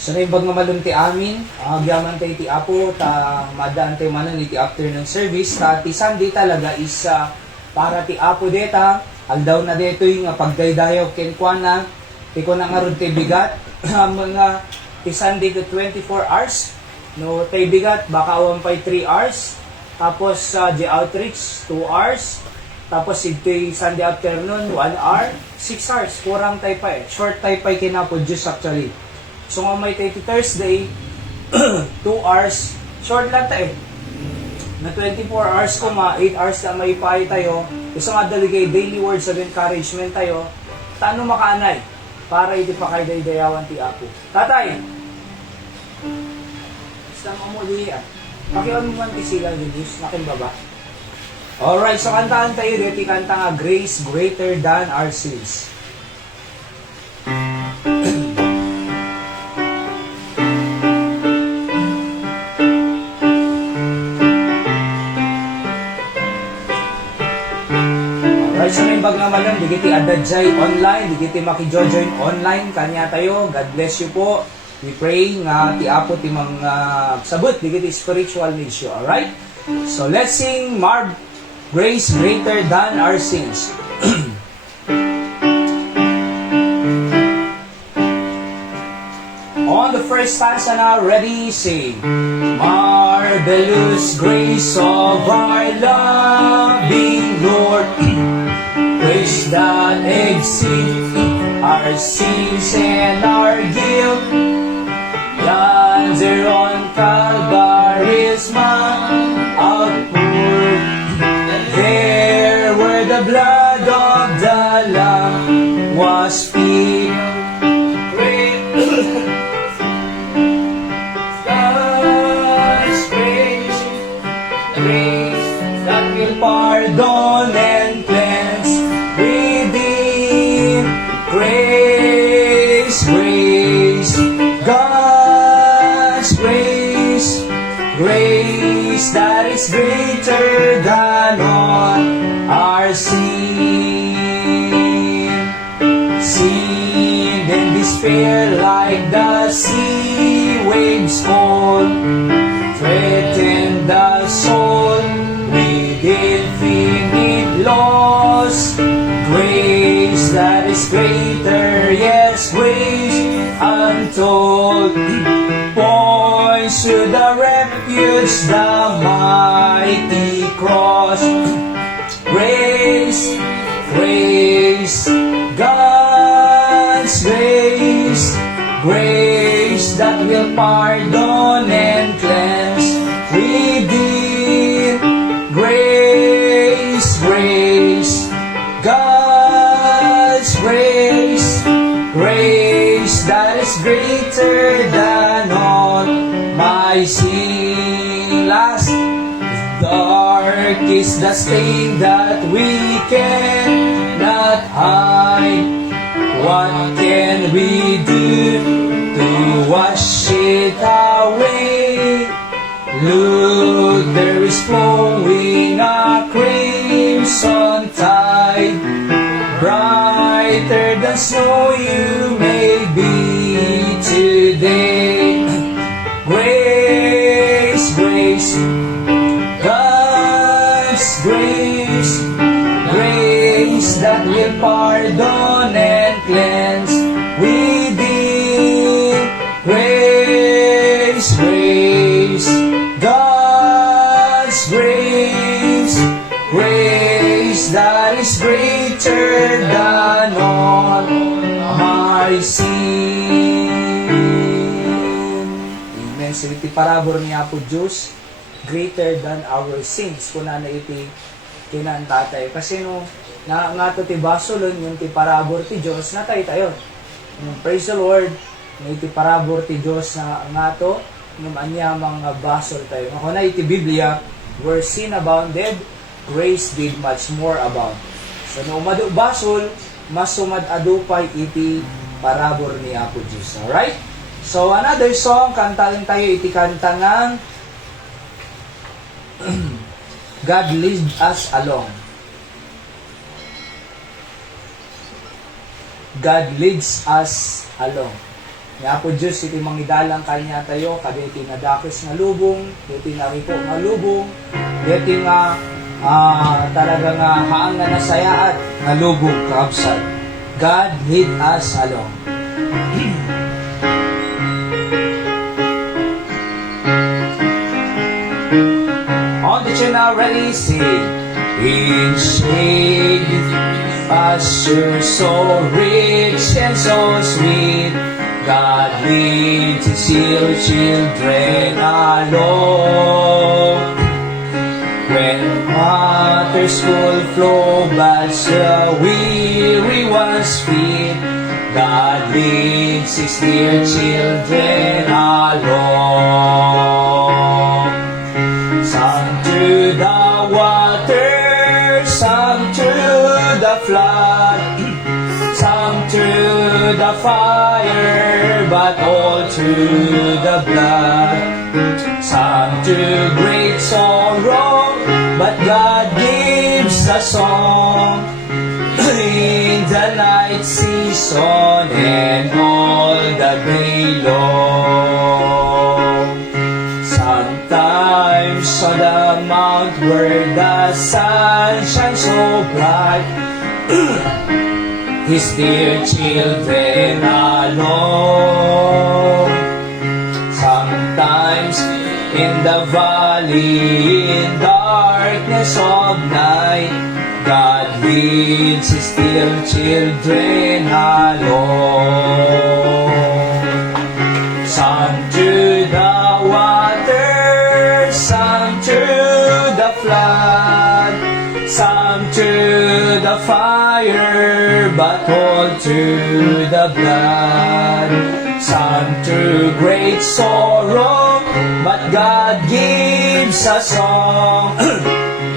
So na ibag nga malunti amin, agyaman tayo ti Apo, ta madaan tayo manan iti afternoon service, ta ti Sunday talaga is para ti Apo deta, aldaw na deto yung pagdaydayaw kenkwana, ti ko na nga ron ti bigat, mga ti Sunday to 24 hours, no tay bigat, baka awan pa'y 3 hours, tapos the outreach, 2 hours, tapos ito Sunday afternoon, 1 hour, 6 hours, kurang tayo pa eh, short tayo pa kinaproduce actually. So kung may tayo Thursday, 2 hours, short lang tayo. Na 24 hours ko 8 hours na may pahay tayo. Gusto nga daligay daily words of encouragement tayo. Tano makaanay para iti pa kay daydayawan ti Apo. Tatay! Isang amuli yan. Pakiwan mo man ti sila ni Diyos, nakin baba. Alright, so kantaan tayo dito, kanta nga Grace Greater Than Our Sins. Alright, so may bag naman lang, digiti adadjay online, digiti makijojoin online, kanya tayo, God bless you po. We pray nga ti Apo ti mga sabot, digiti spiritual needs you, alright? So let's sing Grace Greater Than Our Sins. On the first stanza now, ready, sing. Marvelous grace of our loving Lord, grace that exceeds our sins and our guilt. Yonder on Calvary's Mount outpoured, there where the blood of the Lamb was spilled. God's grace, grace that will pardon and cleanse, redeem. Grace, grace, God's grace, grace that is greater than all our sin. Sin and despair like the sea waves call, threaten the soul with infinite loss. Grace that is greater, yes, grace untold, points to the refuge, the mighty cross. Grace, grace, God's grace, grace that will pardon and cleanse, redeem. Grace, grace, God's grace, grace that is greater than all my sin. Last, dark is the stain that we cannot hide. What can we do to wash it away? Look, there is flowing a crimson tide, brighter than snow you may be today. Grace, grace, God's grace, grace that will pardon and cleanse, redeem. Grace, grace, God's grace, grace that is greater than all my sin. Amen. So iti parabor niya po Diyos, greater than our sins. Kung na iti kinanta tayo. Kasi no, nga to ti basolon, yung ti parabor ti Diyos, na tayo. Praise the Lord, may iti parabor ti Diyos na nga to, ng anyamang basol tayo. Kung na iti Biblia, where sin abounded, grace did much more abound. So no umadu basol, mas sumadadupay iti parabor ni Apo Diyos. Alright? So another song, kantahin tayo iti kanta ng God leads us along. God leads us along. Nga po Diyos, iti mangidalang kanya tayo, kaditi nga dakis nga lubong, iti nga ripo nga lubong, iti nga talaga nga haang nga nasayaat nga lubong kaabsat. God lead us along. On the channel, ready, sing. In shade, pasture so rich and so sweet, God leads His children along. When waters full flow, but the weary ones feed, God leads His dear children along. Some to the water, some to the flood, some to the fire, but all to the blood. Some to great sorrow, but God gives a song in the night season and all the day long. Sometimes on the mount where the sun shines so bright, His dear children alone. Sometimes in the valley, in darkness of night, God leads His dear children along. Some to the water, some to the flood, some to the fire, but all to the blood. Some to great sorrow, but God gives a song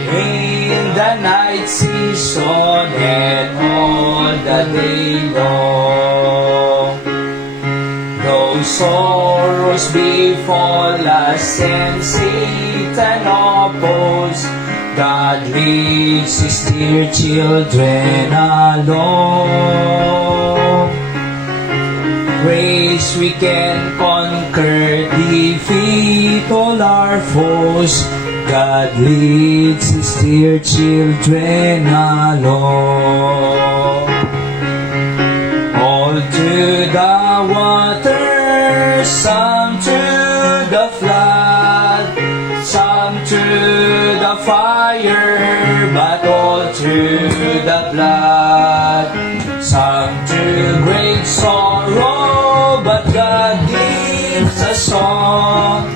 in the night season and all the day long. Though sorrows befall us and Satan oppose, God leads His dear children along. Grace we can conquer, defeat all our foes. God leads His dear children along. All to the water, some to the flood, some to the fire, but all to the blood. Some to great sorrow, but God gives a song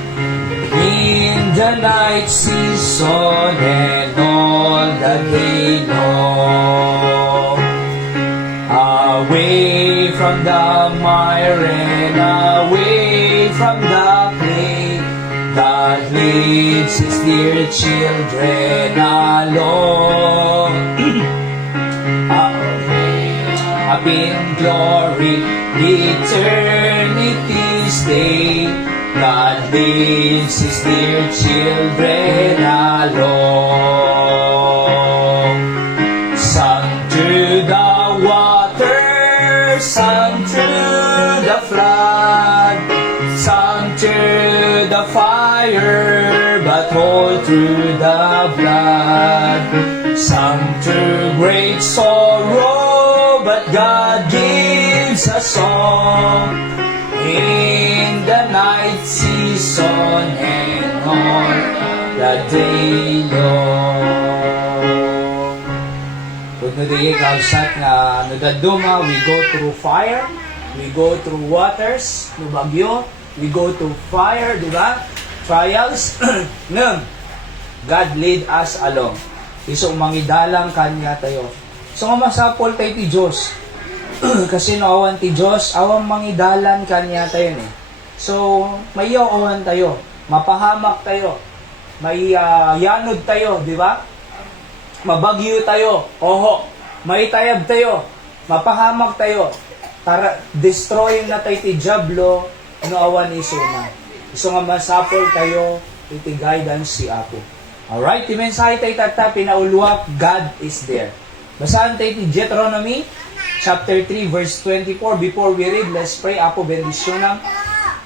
in the night season and all the day long. Away from the mire and away from the plain, God leads His dear children along. Up in glory, eternity's day, God leads His dear children along. Some to the water, some to the flood, some to the fire, but all through the blood. Some to great sorrow, but God gives a song in the night season and all the day long. Kung nadiya kausat nga nadaduma, we go through fire, we go through waters, no bagyo, we go through fire, di ba? Trials, no. God lead us along. Isong mangidalang kanya tayo. So nga masapol tayo ti Diyos. Kasi naawan ti Diyos, awang mangidalan kanya tayo eh. So, may awan tayo. Mapahamak tayo. May yanod tayo, di ba? Mabagyo tayo. Oho. May tayab tayo. Mapahamak tayo. Destroy na tayo ti Diablo, naawan ni Suna. So nga masapol tayo, iti guidance si Apo. Alright, timensahe tayo tata, pinauluwak, God is there. Basahan tayo ti Deuteronomy, chapter 3, verse 24. Before we read, let's pray. Apo bendisyonam.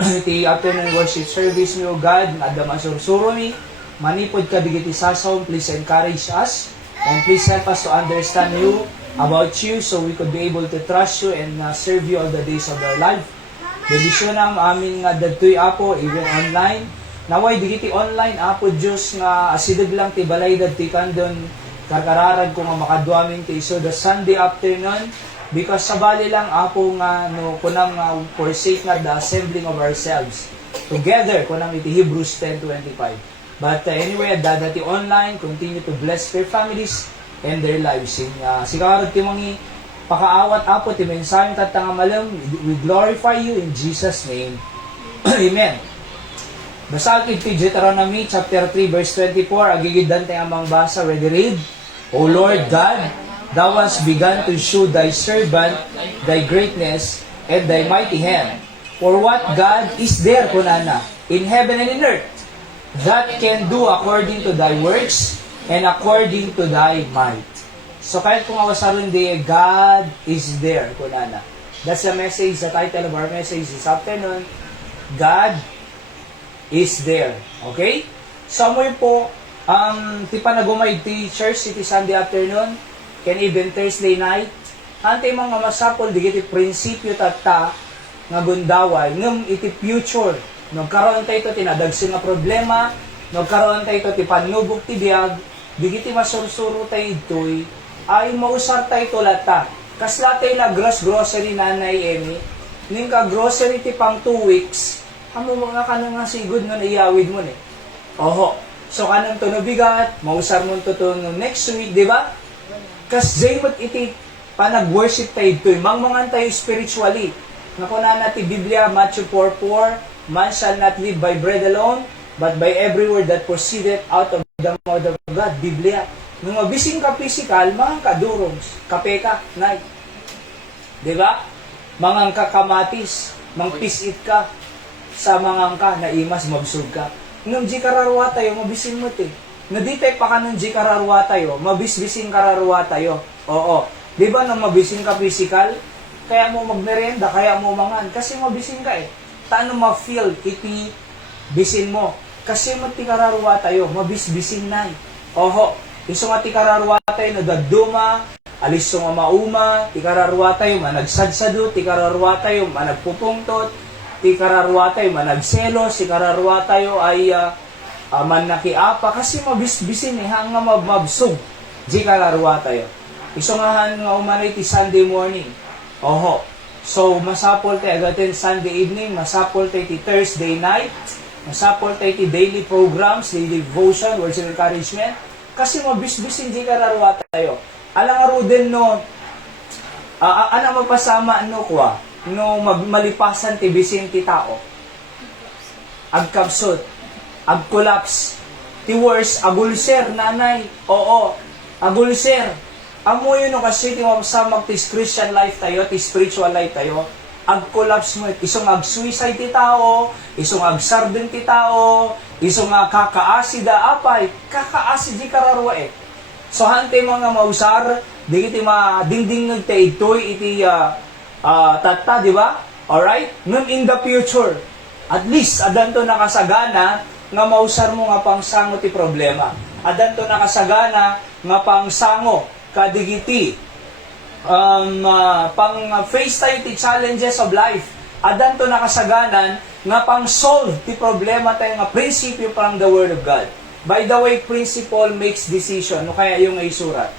Iti afternoon worship service mi, O God, na adda masursuro mi. Manipod ka digiti sasaw, please encourage us. And please help us to understand you, about you, so we could be able to trust you and serve you all the days of our life. Bendisyonam amin nga dadtoy Apo, even online. Naway digiti online Apo Diyos nga asidag lang ti balay dadti kandon karkararag ko nga makaduamin ti iso the Sunday afternoon, because sa bali lang Apo nga no kunang forsake nga the assembling of ourselves together kunang iti Hebrews 10:25. But anyway, dadati online, continue to bless their families and their lives. Sikarod ti mangi pakaawat Apo ti mensaheng tatanga malam, we glorify you in Jesus name. Amen. Basa ti Deuteronomy chapter 3 verse 24, agigidan tayo amang basa, ready read. O Lord God, thou hast begun to show thy servant thy greatness and thy mighty hand. For what God is there kunana in heaven and in earth that can do according to thy works and according to thy might. So kahit kung awasaron di, God is there kunana. That's the message, the title of our message this afternoon. God is there. Okay? Somewhere po, ti panagumay ti church iti Sunday afternoon, can even Thursday night, ante mga masapol, digiti prinsipyo tata, nga gundaway, ngam iti future, nagkaroon tayo ito tinadagsin nga problema, nagkaroon tayo ito ti panubog ti biyag, digiti masursuro tayo ito'y, ay mausar tayo ito lata. Kasla tayo na grocery nanay emi, ning ka grocery ti pang 2 weeks, amo mga kanang nga sigod nga naiyawid mo ni. Oho, so kanang to nabigat, mausar mo to no next week, di ba? Kas jaymot iti panag-worship tayo ito'y, mangmangan tayo spiritually. Nakuna natin Biblia, Matthew 4:4, man shall not live by bread alone, but by every word that proceedeth out of the mouth of God. Biblia. Nung mabising ka physical, mga kadurong, kapeka, night. Diba? Mga kakamatis, mangpisit ka, sa mga ka, na imas, mabsug ka. Nung di kararwa tayo, mabising mo ti. Naditay pa ka nung di kararwa tayo, mabisbising kararwa tayo. Oo. Diba nung mabising ka physical, kaya mo magmerenda, kaya mo mangan, kasi mabising ka eh. Taano ma-feel, iti bisin mo. Kasi mati kararwa tayo, mabisbising na eh. Oho, iso nga ti kararwa tayo, nagagduma, alis so nga mauma, ti kararwa tayo, managsadsado, ti kararwa tayo, managpupungtot, ti kararwa tayo, managselos, ti kararwa tayo ay manakiapa, kasi mabisbisin eh, hanga mabsug, di kararwa tayo. Iso nga nga umanay ti Sunday morning. Oho. So, masapol tayo agatin Sunday evening, masapol tayo ti Thursday night, masapol tayo ti daily programs, daily devotion, words of encouragement, kasi mabisbis hindi kararwa tayo. Alang aro din no, ana mapasama no kwa, no malipasan ti bisin ti tao. Agkapsot, agkolaps, ti worse, agulser, nanay, oo, agulser. Amo yun no kasi ti mapasamag ti Christian life tayo, ti spiritual life tayo, ag-collapse mo, isong ag-suicide ti tao, isong ag-sardin ti tao, isong kakaasida apay, kakaasid di kararwa eh. So hante mga mausar, di kiti madingding te itoy iti tata, di ba? Alright? Ngam in the future, at least adanto nakasagana nga mausar mo nga pangsango ti problema. Adanto nakasagana nga pangsango kadigiti pang face tayo ti challenges of life. Adan to nakasaganan nga pang solve ti problema tayo nga prinsipyo from the Word of God. By the way, principle makes decision. No kaya yung isurat.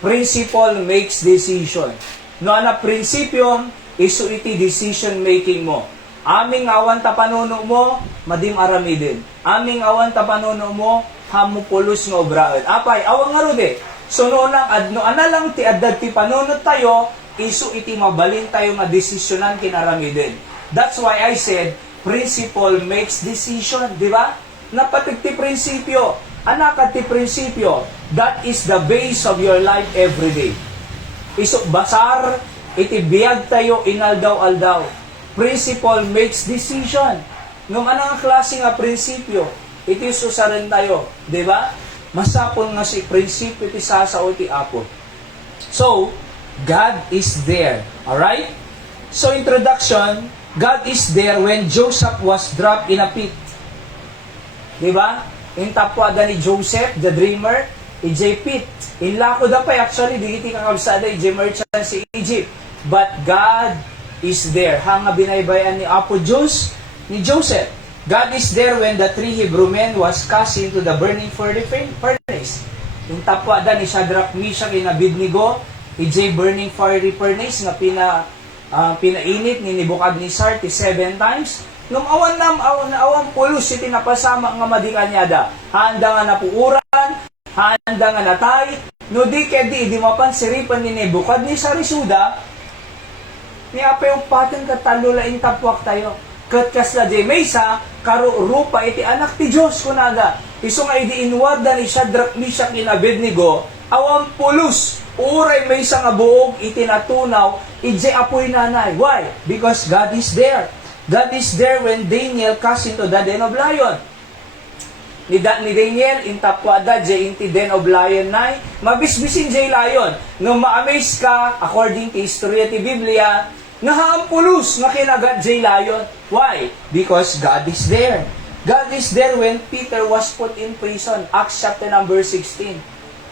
Principle makes decision. No ana prinsipyo isu iti decision making mo. Aming awan ta panuno mo, madim aramidin. Aming awan ta panuno mo, hamupulos nga obraen. Apay awang ngarude. So noon lang, analang ti addad ti panunod tayo, isu iti mabalin tayo nga desisyonan kinaramidin. That's why I said, principle makes decision, di ba? Napatig ti prinsipyo, anak ti prinsipyo, that is the base of your life every day. Isu basar, iti biyag tayo inaldaw-aldaw. Principle makes decision. Nung anang klase nga prinsipyo, iti susarin tayo, di ba? Masapon nga si prinsipyo ti sasao ti Apo. So, God is there. Alright? So, introduction, God is there when Joseph was dropped in a pit. Diba? Intapwada ni Joseph, the dreamer, ijay pit. Inlako da pa, actually, di iti kakabsada, ijay merchant si Egypt. But God is there. Hanga binaybayan ni Apo Diyos, ni Joseph. God is there when the three Hebrew men was cast into the burning furnace. Intapwada ni Shadrach, Meshach, and Abednego, ijay burning fiery furnace nga pinainit ni Nebuchadnezzar 7 times. Nung awan pulos iti napasama nga madikanyada. Handa nga napuuran, handa nga natay, no di kedi mapansiripan ni Nebuchadnezzar isuda, ni apayong paten katalulain tapwak tayo. Katkas na di maysa, rupa iti anak ti Diyos kunaga. Iso nga idi inwarda ni Shadrach, Meshach, and Abednego, awan pulos, uray maysa nga buog iti natunaw, ije apoy nanay. Why? Because God is there. God is there when Daniel cast into the den of lion. Ni Daniel, intapwada, jay inti den of lion na, mabisbisin jay lion. No ma-amaze ka, according to history ti Biblia, nahaampulos nga kinagat jay lion. Why? Because God is there. God is there when Peter was put in prison. Acts chapter number 16.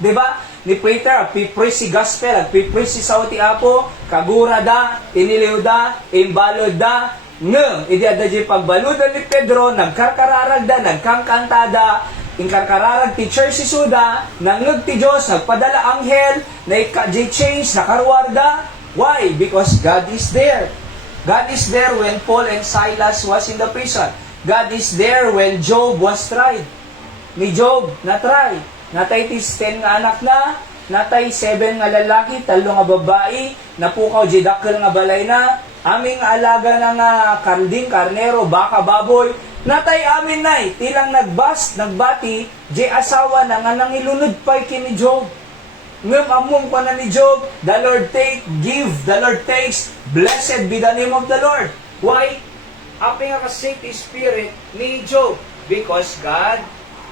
Diba? Ni Peter, agpipres si gospel, agpipres si sauti apo, kagura da, iniliw da, imbalod da, idi adda pagbaludan ni Pedro, nagkarkararag da, nagkangkantada, inkarkararag ti church si Suda, nangag ti Diyos, nagpadala anghel, na change, nakarwarda. Why? Because God is there. God is there when Paul and Silas was in the prison. God is there when Job was tried. Ni Job, na-try. Natay ti 10 nga anak na, natay 7 nga lalaki, 3 nga babae, napukaw jidakkel nga balay na, aming alaga na nga karding, karnero, baka, baboy, natay amin nay, tilang nagbati, di asawa na nga nangilunod pa'y kini Job. Ngam among pa na ni Job, the Lord take, give, the Lord takes, blessed be the name of the Lord. Why? Api nga ka-safety spirit ni Job, because God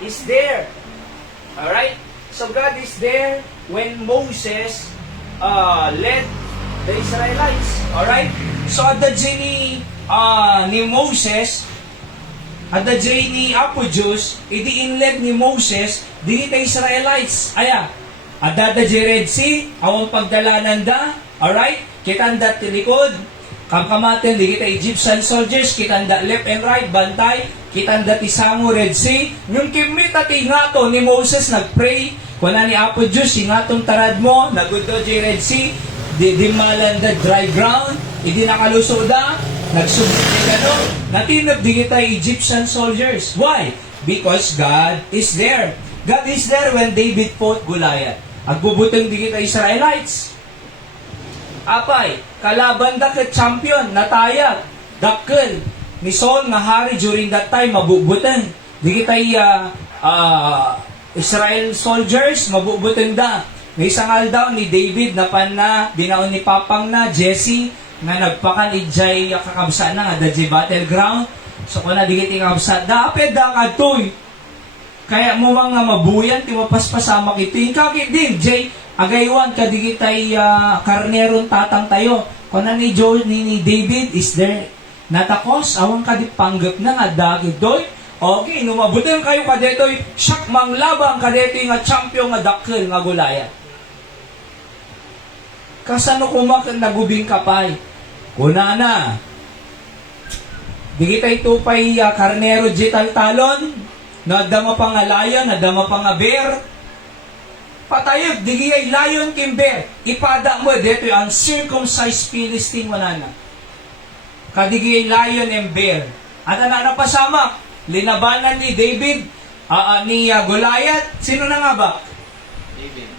is there. Alright? So God is there when Moses led the Israelites. Alright? So at the journey ni Moses, at the journey ni Apo Diyos, iti-inled ni Moses, dito Israelites. Aya, at the Red Sea, awang pagdalanan da, alright? Kitanda tilikod, kamkamatin, di kita Egyptian soldiers, kitanda left and right, bantay, kitanda tisango Red Sea, yung kimita ti ngato ni Moses nagpray, kuna ni Apo Diyos, ingatong tarad mo, nagudo di Red Sea, di malanda dry ground, hindi nakaluso da, nagsubok di gano, natinag di kita Egyptian soldiers. Why? Because God is there. God is there when David fought Goliath. Agbubutang di kita Israelites. Apay, kalaban da ka champion, natayag, dakkel, ni Saul nga hari during that time, mabubutang. Di kita Israel soldiers, mabubutang da. May isang aldaw ni David na panna, dinaon ni Papang na, Jesse, nga nagpakan ijay kakabsa na nga, da battleground. So kung na di kita kakabsa, dapat da katoy. Kaya mo mga mabuyan, ti mapaspasama kito. Yung kakit din, Jay, agaywan, kadigi tay karneron tatang tayo. Kung na ni David is there, natakos, awang kadit panggap na nga, dagi doy. Okay, numabutin kayo kadetoy, siyak manglabang kadetoy nga champion nga dakkel nga Goliath. Kasano kumak nagubing kapay? Kuna na. Digi tay tupay karnero jital talon, nadama pa nga lion, nadama pa nga bear. Patayog, digi ay lion kim bear. Ipada mo, dito yung uncircumcised Philistine manana. Kadigi ay lion and bear. At ano pasama? Linabanan ni David, ni Goliath. Sino na nga ba? David.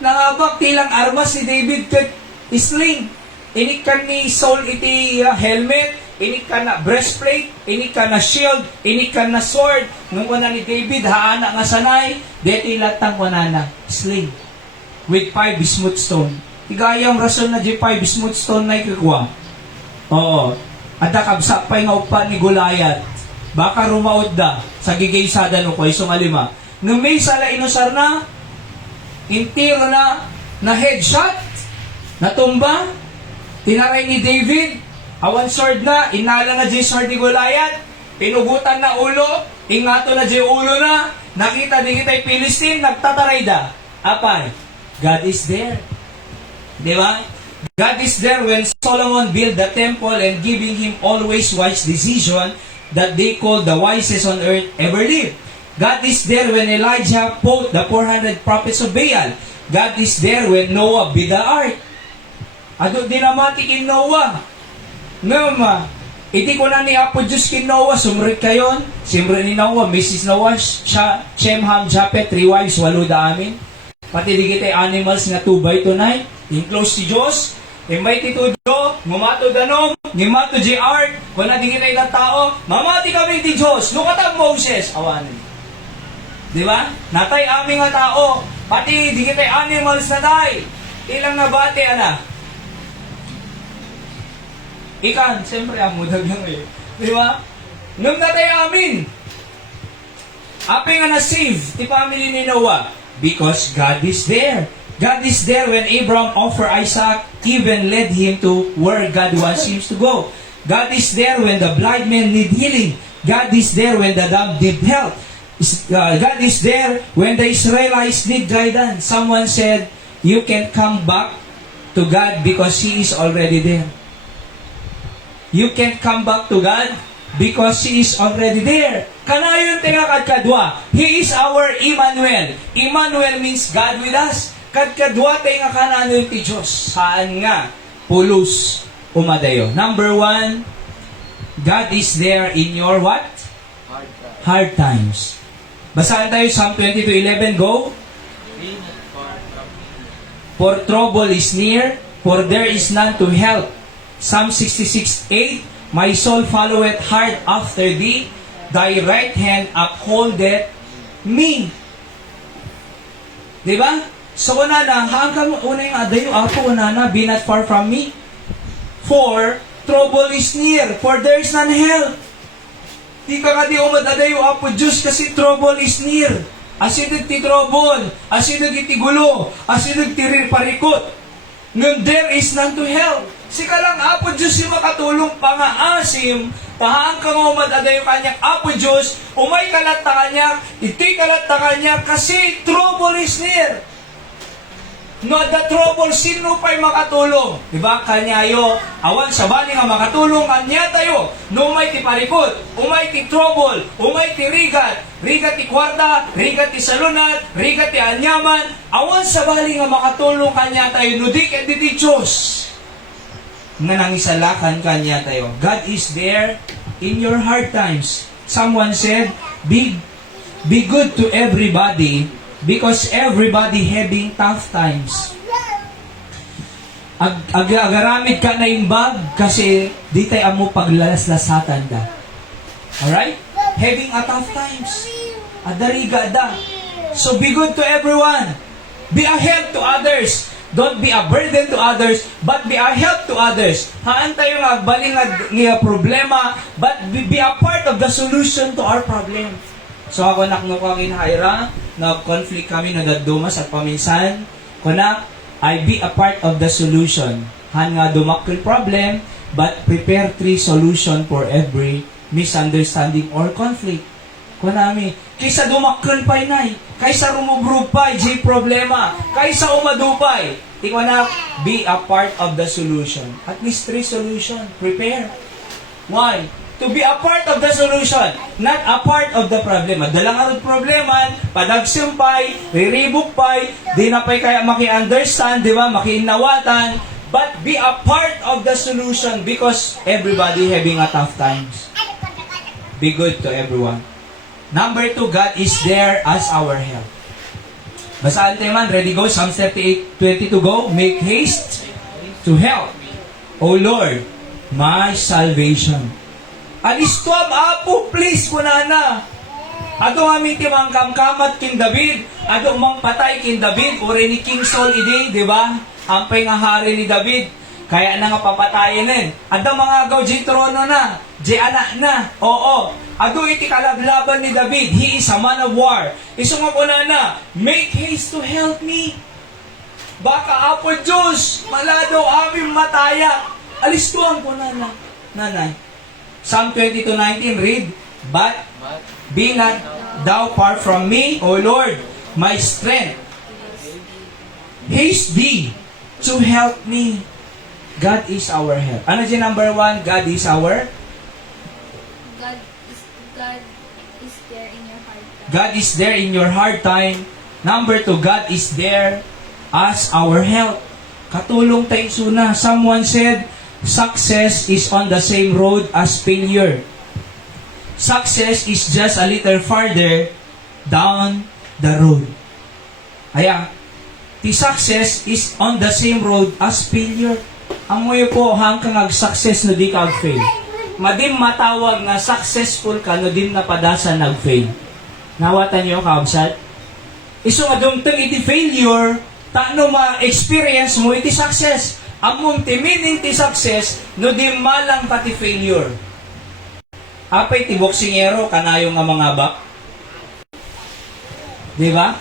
Nangabak tilang armas ni David kat sling. Inikan ni Saul iti helmet, inikan na breastplate, inikan na shield, inikan na sword. Nung kuna ni David, haana nga sanay, dito ilatang kuna na sling with 5 smooth stone. Igayang rason na di 5 smooth stone na ikikwa. Oo. At nakabsak pa yung upan ni Goliath. Baka rumaod da sa gigaysada no ko isong alima. Nung may sala inusar na, intiro na headshot, Natumba, tinaray ni David, awan sword na, inala na di sword ni Goliath, pinugutan na ulo, ingato na di ulo na, nakita di kita'y Philistine, nagtataray da. Apay, God is there. Di ba? God is there when Solomon built the temple and giving him always wise decision that they call the wisest on earth ever lived. God is there when Elijah fought the 400 prophets of Baal. God is there when Noah built the ark. Ado dinamati kin Noah. Ngama, iti ko na ni Apo Diyos kin Noah, sumrit kayon. Simre ni Noah, Mrs. Noah, siya, Shem, Ham, Japet, 3 wives, 8 da amin. Pati di kita animals nga 2 by 2 night. Enclose si Diyos. Imbay titudo, ngumato danom, ngimato di art, kung na di kita ilang tao, mamati kami di Diyos, lukatang Moses, awanin. Di ba? Natay aming nga tao, pati di kita animals na day, ilang nabati, ana. Ikan, siyempre, amudag lang eh. Di ba? Nung natay amin, api nga na-save, ti family ni Noah, because God is there. God is there when Abraham offered Isaac, even led him to where God wants him to go. God is there when the blind man need healing. God is there when the dumb need help. God is there when the Israelites need guidance. Someone said, you can come back to God because He is already there. You can come back to God because He is already there. Kanayon tinga kadwa. He is our Emmanuel. Emmanuel means God with us. Kadkadwa tayo nga kanano yung ti Diyos. Saan nga? Pulos umadayo. Number 1, God is there in your what? Hard times. Basahan tayo Psalm 22:11. Go. For trouble is near, for there is none to help. Psalm 66:8. My soul followeth hard after thee, thy right hand upholdeth me. Diba? So, unana, hanggang una yung adayo, ako unana, be not far from me. For trouble is near, for there is none help. Di ka di umad adayo, Apo Diyos, kasi trouble is near. Asidog ti trouble, asidog iti gulo, asidog ti parikot. Nung there is none to help. Sika lang, Apo Diyos, yung makatulong pangaasim, tahang kang umad adayo kanya, Apo Diyos, umay kalat ta kanya, iti kalat ta kanya, kasi trouble is near. No, the trouble, sino pa'y makatulong? Diba, kanyayo, awan sa bali nga makatulong kanya tayo. No, umay ti parikot, umay ti trouble, umay ti rigat, rigat ti kwarta, rigat ti salunat, rigat ti anyaman, awan sa bali nga makatulong kanya tayo. No, di ka di Diyos. Nga nangisalakan kanya tayo. God is there in your hard times. Someone said, be good to everybody, because everybody having tough times. Agaramid ka na imbag kasi di tayo amo paglalaslasatan da. Alright? Having a tough times. Adariga da. So be good to everyone. Be a help to others. Don't be a burden to others, but be a help to others. Haan tayo nga baling nga problema, but be a part of the solution to our problem. So ako nakno ko kinhaira, na-conflict kami, nagadumas at paminsan. Kuna, I be a part of the solution. Han nga dumakil problem, but prepare 3 solution for every misunderstanding or conflict. Kuna mi, kaysa dumakil pa inay, kaysa rumubro pa, di problema, kaysa umadupay. Ikaw na, be a part of the solution. At least 3 solution. Prepare. Why? To be a part of the solution, not a part of the problem. Dalang ang problema, padagsimpay, riribukpay, di na pa'y kaya maki-understand, di ba, maki-inawatan, but be a part of the solution because everybody having a tough times. Be good to everyone. Number 2, God is there as our help. Basahan tayo man, ready go, Psalm 38:22 go, make haste to help, O Lord, my salvation. Alistuam, Apo, please, kunana. Ato amin timang kamkamat kin David, ato mang patay kin David, uri ni King Saul idi, di ba? Ampay nga hari ni David, kaya na nga papatayin eh. Ada mga agaw di trono na, di anak na, oo. Ato iti kalablaban ni David, he is a man of war. Iso nga kunana, make haste to help me. Baka apo Diyos, malado aming mataya. Alistuan ko, nanay. Psalm 22:19, read, But be not thou far from me, O Lord, my strength. Haste thee to help me. God is our help. Ano dyan number 1? God is our? God is there in your hard time. God is there in your hard time. Number 2, God is there as our help. Katulong tayo suna. Someone said, success is on the same road as failure. Success is just a little farther down the road. Ayan. The success is on the same road as failure. Amoy po hanggang ag-success no di ka ag-fail. Madim matawag na successful ka no din napadasa nag-fail. Nawatan niyo kaabsat? Iso nga dumtang iti failure, tano ma-experience mo iti success. Among ti meaning ti success no di malang pati failure. Apay ti boksingero kanayo nga mga bak. Di ba?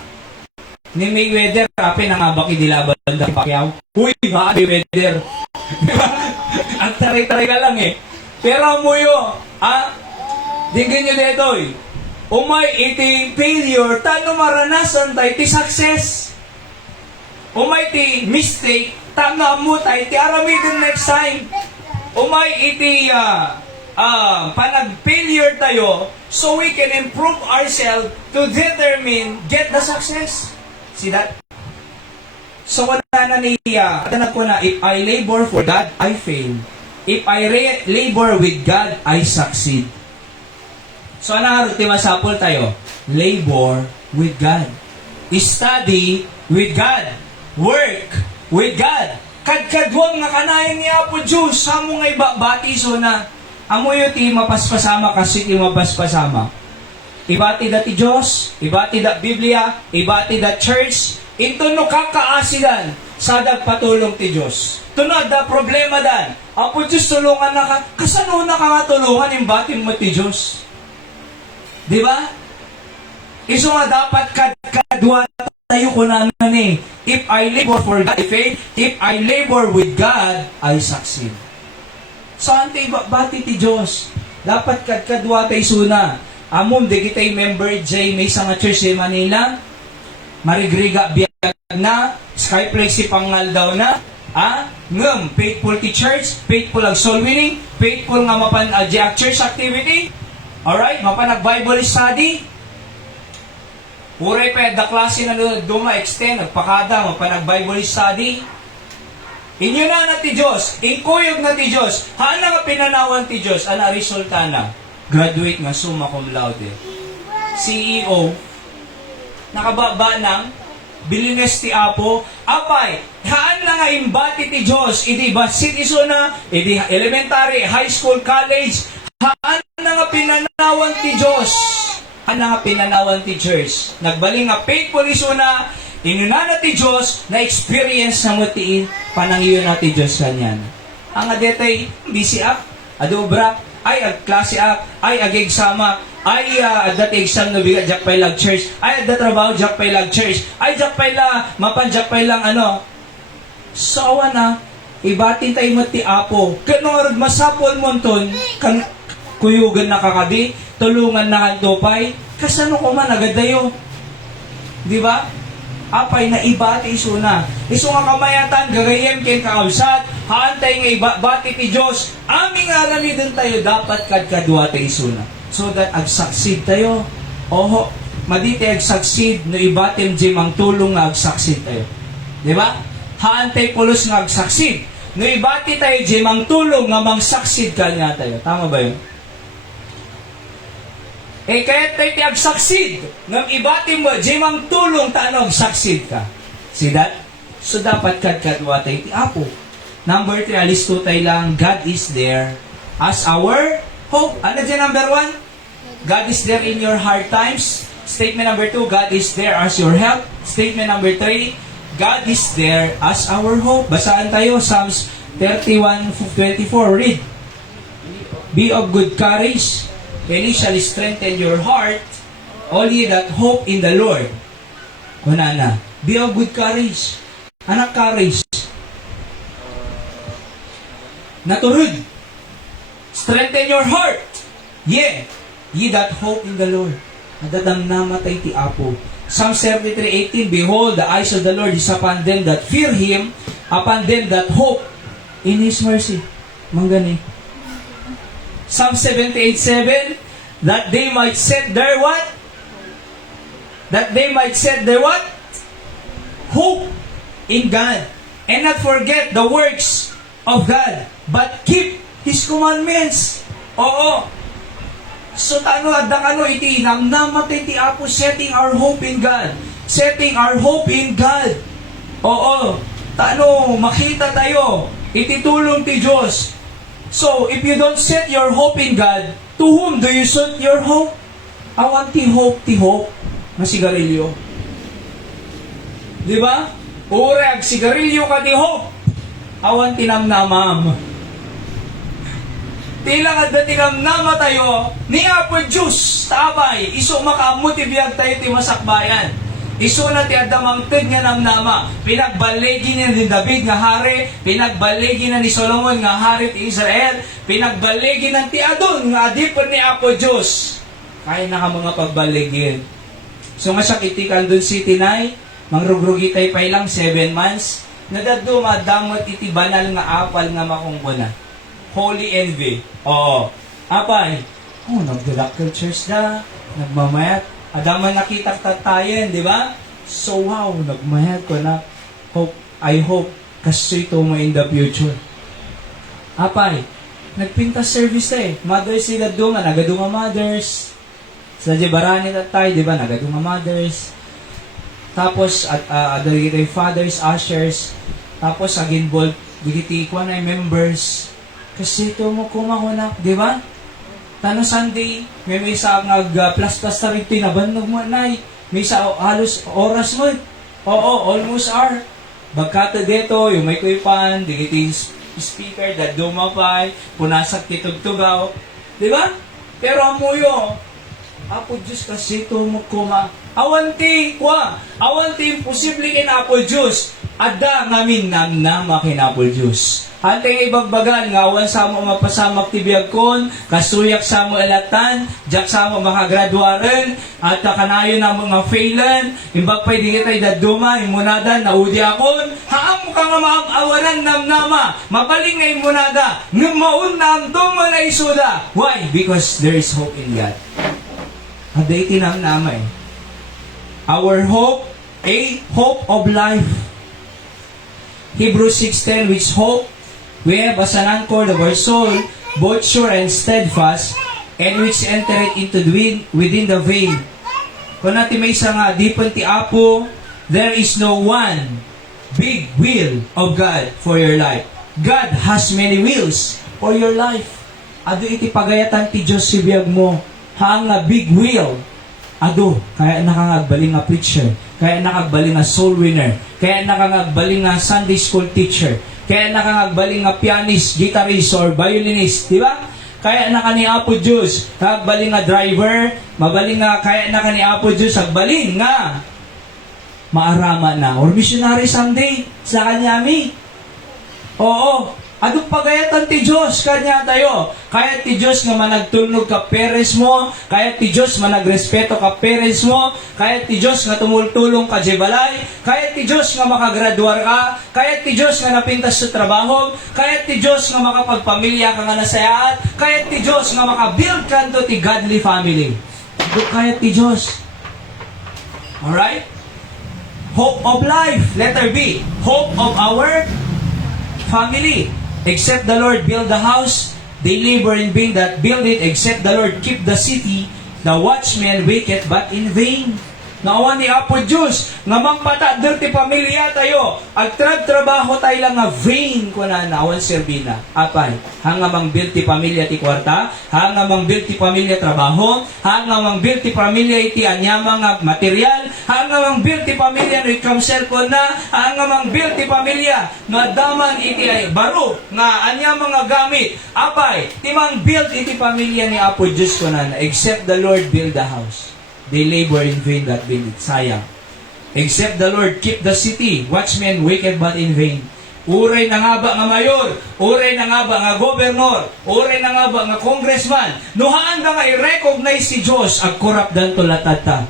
Ni Mayweather, kape nangabaki dilaban ng Pacquiao. Uy, ba, Mayweather. Diba? Ang taray-taray ka lang eh. Pero mo yun, dingin nyo detoy. Umay iti failure, tano maranasan tayo ti success. Umay ti mistake, tano mo tayo ti aramidin next time. Umay iti panag-failure tayo, so we can improve ourselves to determine, get the success. See that? So, wala na niya. Atanap ko na, if I labor for God, I fail. If I labor with God, I succeed. So, ano nga masapol tayo? Labor with God. Study with God. Work with God. Kadkadwang nga kanayan niya po Diyos. Samo nga batiso na. Amoy ti mapaspasama kasi ti mapaspasama. Ibati da ti Diyos, ibati da Biblia, ibati da church, ito no kakaasidan sa dagpatulong ti Diyos. Tunod da problema dan, apo Diyos tulungan na ka, kasano na ka nga tulungan, imbatin mo ti Diyos. Di ba? Iso nga dapat kadwa tayo kunanan eh. If I labor for God, if I labor with God, I succeed. Saan tayo bati ti Diyos? Dapat kadwa tayo suna. Amom, di kita'y member J, may nga church sa Manila. Marigriga biyag na, Skyplace si Pangal daw na. Ngam, faithful to church, faithful ag soul winning, faithful nga mapan Jack church activity. Alright, mapan ag Bible study. Uray pa da klase na duma extend, nagpakada, mapan ag Bible study. Inyo na ti Diyos, inkuyog na ti Diyos, haan nga pinanawan ti Diyos, ana resulta na. Graduate nga summa cum laude. CEO, nakababa ng Bilines ti Apo, apay, haan na nga imbati ti Diyos, idi ba citizen na, idi elementary, high school, college, haan na nga pinanawan ti Diyos, haan na nga pinanawan ti church. Nagbaling nga faithful iso na, inunana ti Diyos, na experience na mo ti panangiyo na ti Diyos kanyan. Ang adetay, busy up, adobra, ay ag klase up, ay ag exama, ay dati exam no bigat jak pay lag church, ay da trabaho jak pay lag church, ay jak pay la mapanjak pay lang ano. So na ibatin tayo mo ti Apo. Kanor masapol mo ton kan kuyugan na kakadi, tulungan na kantupay, kasano ko man agadayo. Di ba? Apay na ibati iso na. Iso nga kamayatan, gagayem ken kausat, haantay nga ibati ti Diyos, aming aramidin tayo, dapat kadkadwa tayo iso na. So that ag-succeed tayo. Oho, maditi ag-succeed, no ibatim di mang tulong nga ag-succeed tayo. Di ba? Haantay pulos nga ag-succeed. No ibati tayo di mang tulong nga mang-succeed ka nga tayo. Tama ba yun? Eh, kaya tayo ti ag-succeed. Nang ibati mo, di mang tulong tanog succeed ka. See that? So, dapat kadkadwa tayo ti Apo. Number 3, alisto tayo lang, God is there as our hope. Ano dyan number 1? God is there in your hard times. Statement number 2, God is there as your help. Statement number 3, God is there as our hope. Basaan tayo, Psalms 31:24. Read. Be of good courage, and He shall strengthen your heart, all ye that hope in the Lord. Kunana, be of good courage. Anak courage. Naturod. Strengthen your heart. Yeah. Ye that hope in the Lord. Nadadam namatay ti Apo. Psalm 73:18, Behold, the eyes of the Lord is upon them that fear Him, upon them that hope in His mercy. Manggani. Psalm 78:7, that they might set their what? That they might set their what? Hope in God. And not forget the works of God, but keep His commandments. Oo. So tano adda kano iti namnamatay ti Apo, setting our hope in God. Setting our hope in God. Oo. Tano makita tayo iti tulong ti Diyos. So if you don't set your hope in God, to whom do you set your hope? Awan ti hope na sigarilyo. Di ba? Urag sigarilyo ka ti hope. Awan tinamnamam. Tila nga datinamnama tayo, ni Apo Diyos, tabay, iso makamutibiyag tayo ti masakbayan. Iso na ti adamang ted nga namnama, pinagbalegi na ni David nga hari, pinagbalegi na ni Solomon nga hari ti Israel, pinagbalegi na ti Adon nga adipon ni Apo Diyos. Kaya na ka mga pagbaligin. So nga siya kitikan dun City Nay, mangrugrugi tayo pa ilang 7 months, nadado madamot iti banal nga apal nga makungkuna. Holy envy. Oo. Apay. Nagdalak church na. Nagmamayat. Adaman nakita tatayen, di ba? So wow, nagmayat ko na. I hope kasi ito mo in the future. Apay. Nagpinta service Mothers sila dunga. Nagadunga mothers. Sa Jebarani tatay, di ba? Nagadunga mothers. Tapos, adari fathers, ushers. Tapos, again, bold. Digiti ko na members. Kasi ito mo kumakunak, di ba? Tano Sunday, may isa nag-plus-plus na rin tinabanog mo, nay. May isa halos oras mo. Oo, almost hour. Bagkata dito, yung may kuipan, digiting speaker, that dumapay, punasak titugtugaw. Di ba? Pero amuyo, Apo Diyos kasi ito mo awanti imposible kin Apo Diyos. Adda ngamin namnama kin Apo Diyos. Hantay ibagbagan nga awan sa mo mapasamak tibiyag kon, kasuyak sa mo alatan, jak sa mo makagraduaren, at kanayo na mga failan, imbag pa'y di kita'y daduma, imunada, naudi akon, haam ka nga maawanan namnama, mabaling nga imunada, ngumaun na ang duma na isuda. Why? Because there is hope in God. Ada itinamnama Our hope, hope of life. Hebrews 6:10, which hope we have as an anchor of our soul, both sure and steadfast, and which entereth into within the veil. Kung natin may isang dipon ti Apo, there is no one big will of God for your life. God has many wills for your life. Ado iti pagayatan ti Diyos si biyag mo. Haang big will. Ado, kaya nakangagbaling nga preacher, kaya nakagbaling nga soul winner, kaya nakangagbaling nga Sunday school teacher, kaya nakangagbaling nga pianist, guitarist, or violinist, di ba? Kaya naka ni Apo Diyos, nagbaling nga driver, mabaling nga, kaya naka ni Apo Diyos, nagbaling nga maarama na, or missionary someday, sa kanyami. Oo, adong pagayatan ti Diyos, kanya tayo. Kaya ti Diyos nga managtulnog ka peres mo, kaya ti Diyos managrespeto ka peres mo, kaya ti Diyos nga tumultulong ka jebalay, kaya ti Diyos nga makagraduar ka, kaya ti Diyos nga napintas sa trabaho, kaya ti Diyos nga makapagpamilya ka nga nasayaan, kaya ti Diyos nga makabuild ka to ti godly family. Kaya ti Diyos. Alright? Hope of life. Letter B. Hope of our family. Except the Lord build the house, they labor in vain that build it. Except the Lord keep the city, the watchman waketh but in vain. Naawa ni Apo Diyos, nga mangpata ti pamilya tayo, agtrab-trabaho tayo lang nga vain ko na naawan serbina. Apay, hanga mang-build ti pamilya ti kwarta, hanga mang-build ti pamilya trabaho, hanga mang-build ti pamilya iti anyamang material, hanga mang-build ti pamilya no ikam cellphone na, hanga mang-build ti pamilya nga daman iti ay baro, nga anyamang gamit. Apay, ti mang-build iti pamilya ni Apo Diyos ko na, except the Lord build the house. They labor in vain that build it. Sayang. Except the Lord keep the city, watchmen waketh but in vain. Uray na nga ba nga mayor, uray na nga ba nga gobernador, uray na nga ba nga congressman, nuhaan nga i-recognize si Diyos, ag corrupt danto latata.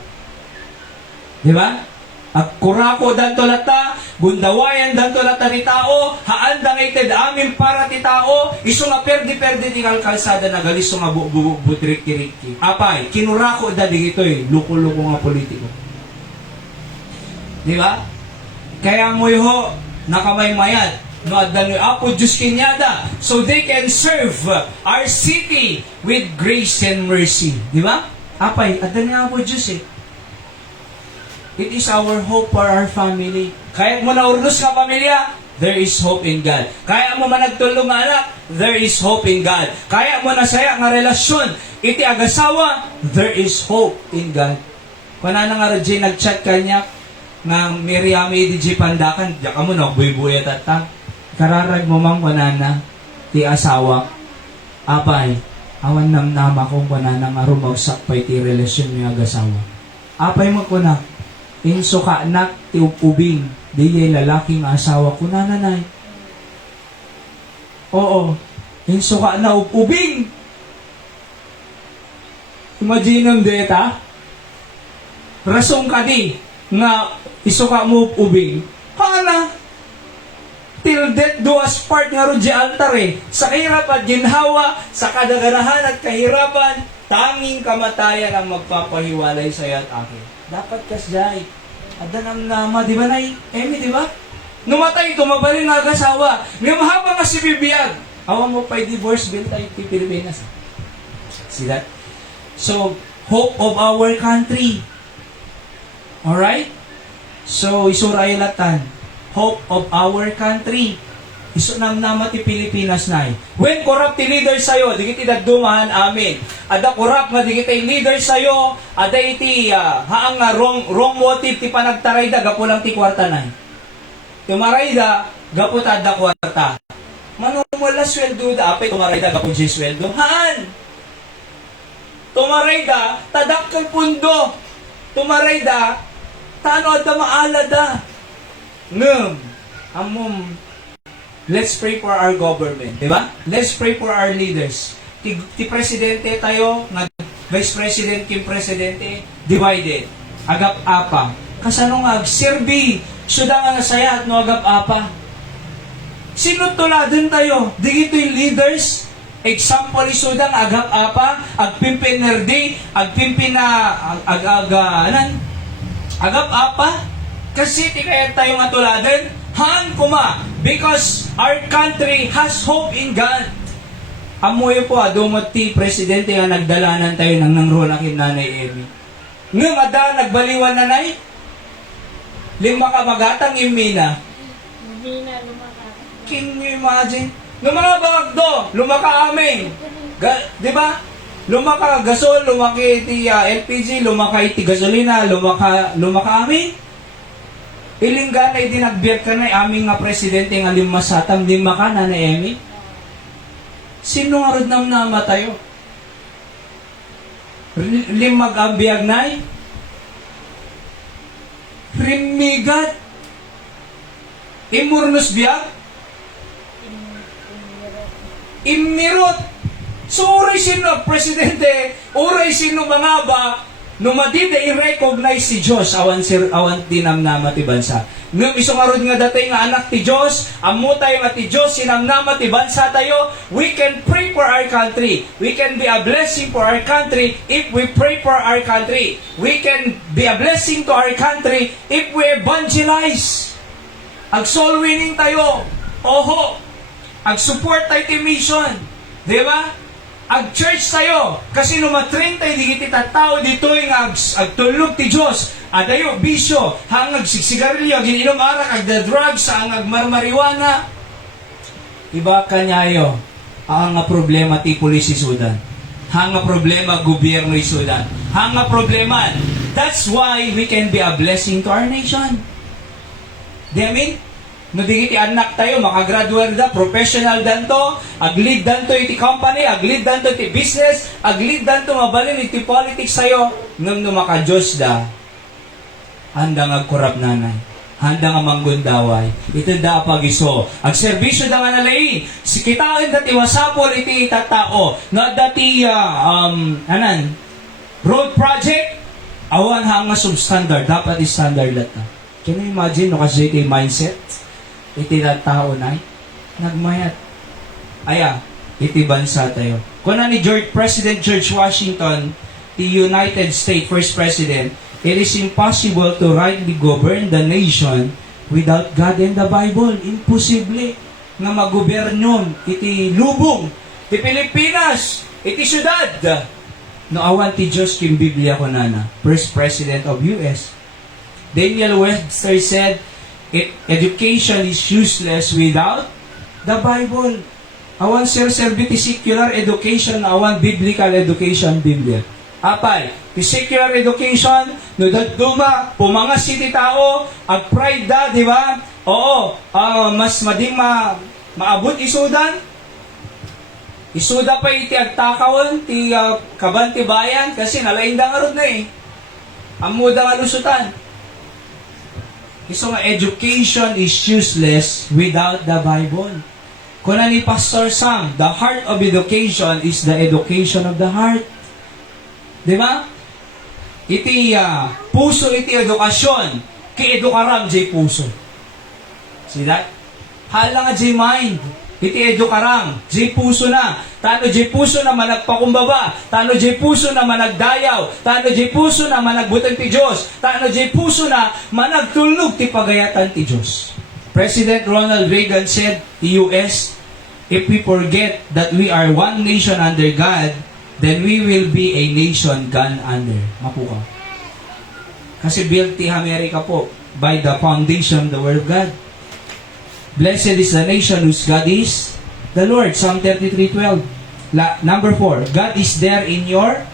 Di ba? Ag kurako danto lata, gundawayan danto lata ni tao, haan da ited amin para ti tao, iso nga perdi-perdi ti kalsada na galis nga butrik-kiriki. Apay, kinurako da digitoy, luko-luko nga politiko. Di ba? Kaya mo ho, nakamaymayad, no addan yung apo Diyos kinyada, so they can serve our city with grace and mercy. Di ba? Apay, addan yung apo Diyos eh. It is our hope for our family. Kaya mo na urnos nga pamilya, there is hope in God. Kaya mo managtulong nga anak, there is hope in God. Kaya mo na saya nga relasyon, iti agasawa, there is hope in God. Kung na nga Rajay nag-chat kanya, nga Miriami di Pandakan, diya ka mo na, buy-buy at kararag mo mang kunana, ti asawa, apay, awan namnama kong kunana nga rumagsak pa iti relasyon niya agasawa. Apay mo kuna, inso ka anak ti ubing, di lalaking asawa ko na nanay. Oo, inso ka na ubing. Imagine ang deta, rasong ka di, nga isuka mo ubing. Hana, till death do us part nga ro di altar eh. Sa kahirapan, ginhawa, sa kadaganahan at kahirapan, tanging kamatayan ang magpapahiwalay sa iyo at akin. Dapat kasjay. Adan ang nama, di ba nay? Emi, di ba? Numatay, tumabalin nga agasawa. Ngayon mahaba nga si bibiyag. Awan mo pa'y divorce bill tayo ti Pilipinas. See that? So, hope of our country. Alright? So, isurayalatan. Hope of our country. Iso namnama ti Pilipinas na when corrupt ti leader sa'yo, di kiti dagdumahan amin. Ada corrupt nga di kiti leader sa'yo, ada iti haang nga wrong motive ti panagtaray da, gapo lang ti kwarta na. Tumaray da, gapo ta da kwarta. Manumula sweldo da, apay tumaray da, gapo di sweldo. Haan! Tumaray da, tadak kay pundo. Tumaray da, tano da maalada. Amom, let's pray for our government, di ba? Let's pray for our leaders. Ti presidente tayo, nga vice president, kim presidente, divided. Agap-apa. Kasano nga, serbi, suda nga nasaya at no agap-apa. Sino tuladin tayo? Di yung leaders, example isudang agap-apa, agpimpin nerdi, agpimpin na agap-apa. Kasi ti kaya tayo nga tuladan, han kuma, because our country has hope in God. Amoy po, dumot ti presidente nga nagdalanan tayo ng nangronakin nanay Emi. Ngam ada nagbaliwan nanay, 5 ka magatang imina. Hindi na lumakad. Can you imagine? Nung mga bagdo, lumaka aming. Di ba? Lumaka gasol, lumaki iti LPG, lumaka iti gasolina, lumaka aming. Ilingga na idinagbiyak ka na aming nga presidente nga limasatam, ka na Emi. Sino nga rin nama tayo? Limag ambiyag na rimigat. Imurnos biyag. Imirot. So, uray sino, presidente, uray sino mga ba, numadida i-recognize si Diyos awan dinamnama ti bansa. Ngam iso karod nga datay nga anak ti Diyos, ammo tayo nga ti Diyos sinamnama ti bansa tayo, we can pray for our country. We can be a blessing for our country if we pray for our country. We can be a blessing to our country if we evangelize. Ag soul winning tayo. Oho. Ag support tayo ti mission. Di ba? Ag church tayo, kasi numatrain tayo, di kita tao dito yung agtulog ti Diyos, adayo, bisyo, hangag sigarilyo, gininom arak, agda-drugs, hangag marmariwana. Iba kanyayo, ang problema ti pulis isudan, hanga problema gobyerno isudan, hanga problema, that's why we can be a blessing to our nation. Di amin? No digiti anak tayo, makagraduate da, professional danto, aglid danto iti company, aglid danto iti business, aglid danto mabalin iti politics tayo, nung maka-Diyos da, handa nga kurap nanay. Handa nga manggundaway. Ito da pagiso. Ang serbisyo da nga nalay. Si kitaan dati wasapol iti itatao. Na dati, road project. Awan hanga substandard. Dapat i-standard lata. Can you imagine, no kasi iti mindset? Iti tao na nagmayat. Aya, iti bansa tayo. Kuna ni President George Washington, the United States First President, it is impossible to rightly govern the nation without God and the Bible. Imposible nga magobernon iti lubong, iti Pilipinas, iti syudad. No awan ti Diyos kim Biblia ko nana. First President of US. Daniel Webster said, education is useless without the Bible. Awan serserbi ti secular education, awan biblical education, Biblia. Apay, ti secular education, no daduma, pumangas iti tao, ag pride da, di ba? Oo, mas mading maabot isudan. Isuda pa iti agtakawon, ti kaban ti bayan, kasi nalain da nga ron na eh. Amuda nga lusutan. Iso nga, education is useless without the Bible. Kuna ni Pastor Sam, the heart of education is the education of the heart. Di ba? Iti puso iti edukasyon, ki-edukaram jay puso. See that? Hala nga jay mind, iti edukaram, jay puso na. Tano jay puso na managpakumbaba, tano jay puso na managdayaw, tano jay puso na managbutan ti Diyos, tano jay puso na managtulog ti pagayatan ti Diyos. President Ronald Reagan said, the US, if we forget that we are one nation under God, then we will be a nation gone under. Makuha. Kasi built ti Amerika po by the foundation of the Word of God. Blessed is the nation whose God is the Lord. Psalm 33:12. Number 4, God is there in your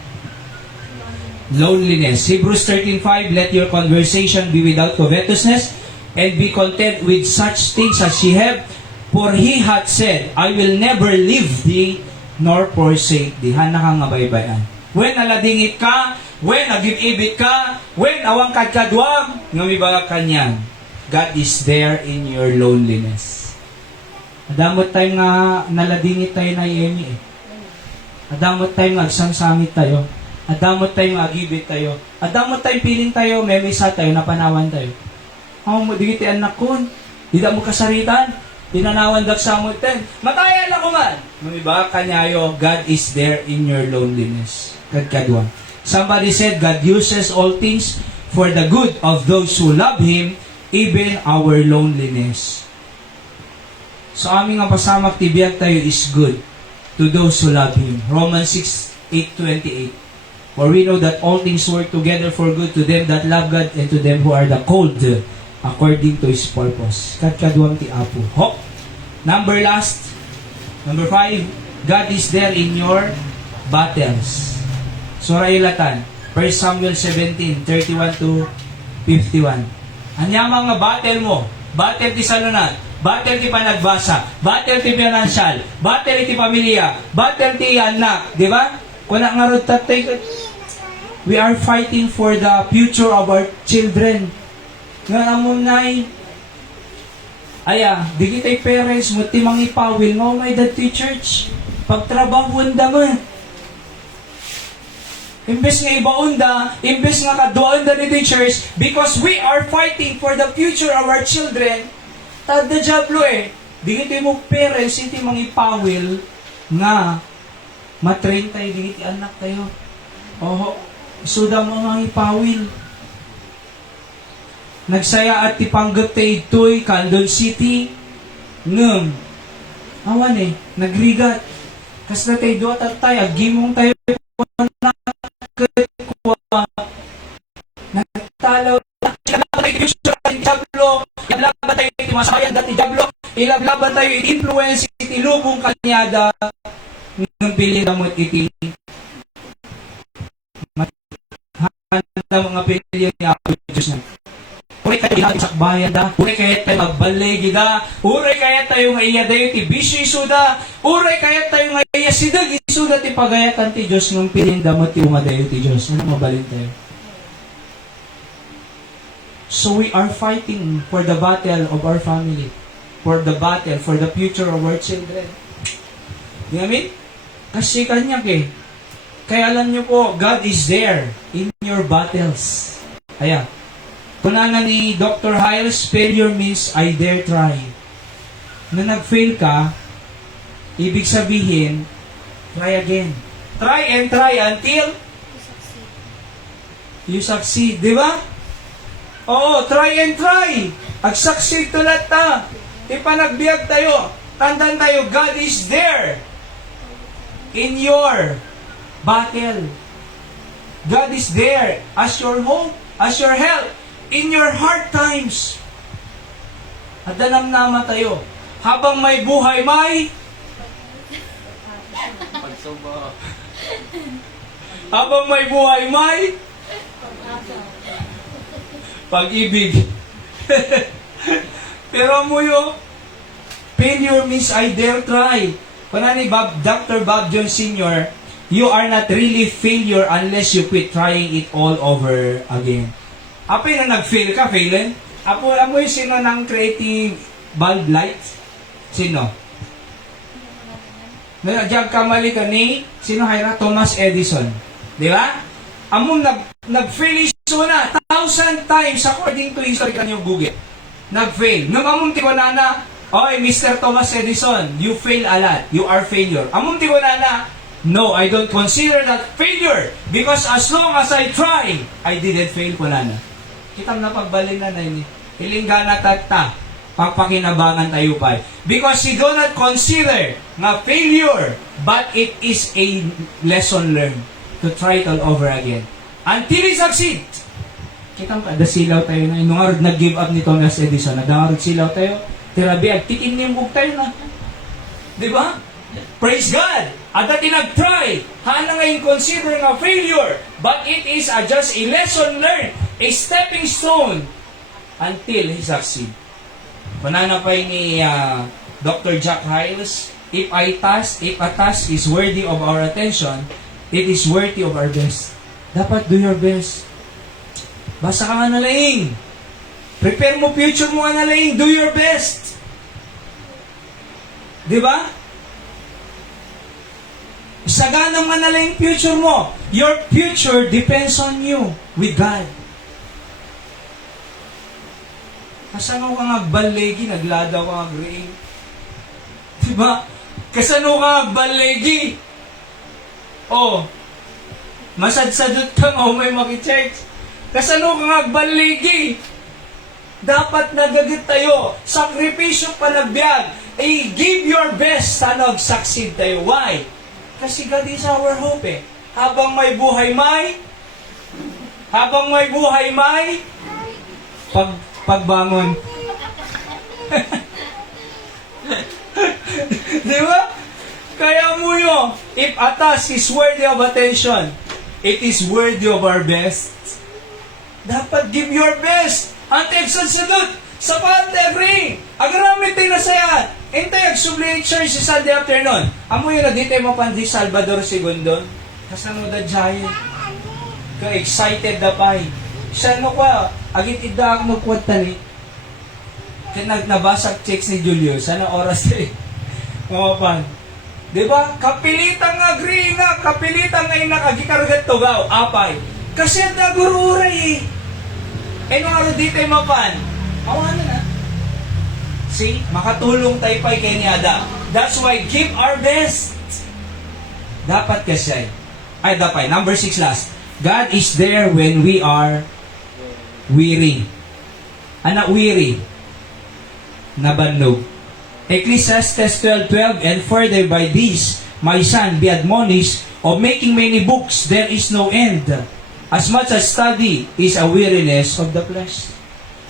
loneliness. Hebrews 13:5, let your conversation be without covetousness, and be content with such things as ye have, for he hath said, I will never leave thee, nor forsake thee. Hana ka nga baybayan. When naladingit ka, when nagibibit ka, when awang kadkadwam, ngamibaga kanyan. God is there in your loneliness. Adamot tayo nga naladingit tayo na iyemi eh. Adamot tayo nga agsamsamit tayo. Adamot tayo nga agibit tayo. Adamot tayo piling tayo, memisa tayo, napanawan tayo. Ang mo digiti anak ko, di mo kasaritan. Tinanawan dak sa amutin. Matayan ako man. Mamiba kanyayo, God is there in your loneliness. Kadkadwa. Somebody said, God uses all things for the good of those who love Him, even our loneliness. So aming ang pasamak tibiyag tayo is good to those who love Him. Romans 6:8-28. For we know that all things work together for good to them that love God and to them who are the called according to His purpose. Kadkaduang ti Apo. Ho! Number 5, God is there in your battles. Suraylatan, 1 Samuel 17:31-51. Anya mga battle mo, battle ti salunan, battle ti panagbasa, battle ti financial, battle ti pamilya, battle ti anak, di ba? Kuna nga ron tatay, we are fighting for the future of our children. Nga namon nay, aya, di kita'y parents mo, ti mangipawil, nga may dad ti church. Pagtrabaho da mo. Imbes nga ibaunda, imbes nga kaduanda ni ti church, because we are fighting for the future of our children, tad the jablo eh. Di kita'y mo parents, iti mangipawil, nga matrain tayo, di kiti anak tayo. Oho, isuda mo mangipawil. Nagsaya at tipanggap tayo ito'y Caldon City ngem awan eh, nagrigat kas na tayo doon at tayo agimong tayo nagtalaw ilablaban tayo iti masayan dati jablo ilablaban tayo iti influence iti lubong kanyada ng pilin damot iti handa mga pilin niya Diyos na. Uray kayo sakbayan da, uray kaya tayo magbalegi da, uray kaya tayo nga iya dayo ti bisyo isuda, uray kaya tayo nga iya sidag isuda ti pagayatan ti Diyos ng piling damot ti umadayo ti Diyos. Ano mabalin tayo? So we are fighting for the battle of our family. For the battle, for the future of our children. You know what I mean? Kasi kanya Kaya alam niyo po, God is there in your battles. Ayan. Kunana ni Dr. Hiles, failure means I dare try. Na nag-fail ka, ibig sabihin, try again. Try and try until To succeed. you succeed. Di ba? Oo, try and try. Ag-succeed tulat ta. Ipanagbiag tayo. Tandaan tayo, God is there in your battle. God is there as your hope, as your help, in your hard times. At danamnama tayo. Habang may buhay, may Pagsubo. habang may buhay, may pag-ibig. Pero mo yung failure means I dare try. Kuna ni Dr. Bob Jones Sr., you are not really failure unless you quit trying it all over again. Apo yung nag-fail ka, failen? Apo yung sino ng creative bulb light? Sino? Diyan kamali ka ni, sino hayra? Thomas Edison. Di ba? Among nag-fail iso na 1,000 times according to history kanyang Google. Nag-fail. Nung among tiwala na, oy, Mr. Thomas Edison, you fail a lot. You are failure. Among tiwala na, no, I don't consider that failure because as long as I try, I didn't fail. Wala na. Kitang napagbalin na yun. Ilinggana tata. Pagpakinabangan tayo pa. Because you do not consider nga failure, but it is a lesson learned to try it all over again. Until you succeed. Kitang dasilaw tayo na. Nung nga nag-give up ni Thomas Edison, nadangarod silaw tayo. Tirabi, at titinimbog tayo na. Di ba? Praise God! At dati nag-try, hana ngayon consider nga failure, but it is just a lesson learned, a stepping stone until he succeed. Panana pa ni Dr. Jack Hiles, if a task is worthy of our attention, it is worthy of our best. Dapat do your best. Basta ka nga nalaing. Prepare mo future mo nga nalaing. Do your best. Di ba? Saganang nga nalaing future mo. Your future depends on you with God. Kasano ka nga balegi, nagladaw ka nga green. Diba? Kasano ka nga balegi? Oh, masadsadot ka nga may maki-church. Kasano ka nga balegi? Dapat nagagit tayo. Sakripisyo panagbiag. Give your best sana succeed tayo. Why? Kasi God is our hope Habang may buhay may pagbangon. Di ba? Kaya mo yun, if a task is worthy of attention, it is worthy of our best. Dapat give your best. Ante agsadsadot, sa pante-agree. Agaramit tayo na sayat. Entay ag-sublate church sa Sunday afternoon. Amo yun, nagditay mo pa di Salvador II. Kasano da giant. Ka-excited da pa siya no ka, agit idang no kwenta ni. Kaya nabasag checks ni Julius. Sana oras Mapan. Diba? Kapilitan nga agree nga. Kapilitan nga nakagikargat tugaw. Apay. Kasi ang nagururay nung araw dito ay mapan. Awan na. See? Makatulong tayo pa kay Niada. That's why give our best. Dapat kasi. Ay, dapat. Number 6 last. God is there when we are weary. Anak weary. Nabannog. Ecclesiastes 12:12, and further by this, my son, be admonished, of making many books, there is no end. As much as study is a weariness of the flesh.